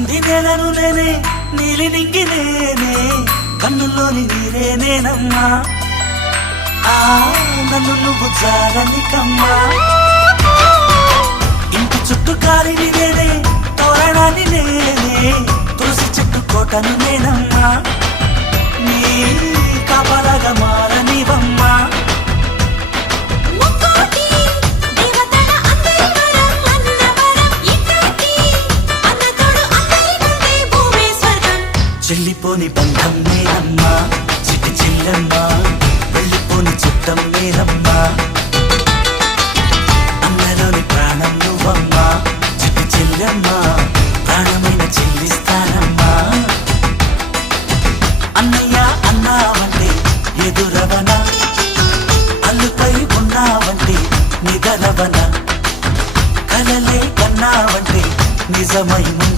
కింది నేలను నేనే నీలి నింగి నేనే కన్నుల్లోని నీరే నేనమ్మా నన్ను నువ్వు చాలని కమ్మా ఇంటి చుట్టూ కాలిని నేనే తోరణాన్ని నేనే తులసి చెట్టు కోటను నేనమ్మా నీ కాపలాగా మారనివమ్మా చెల్లిపోని బంధం నేనమ్మా చిట్టి చెల్లమ్మా వెళ్ళిపోని చుట్టం నేనమ్మా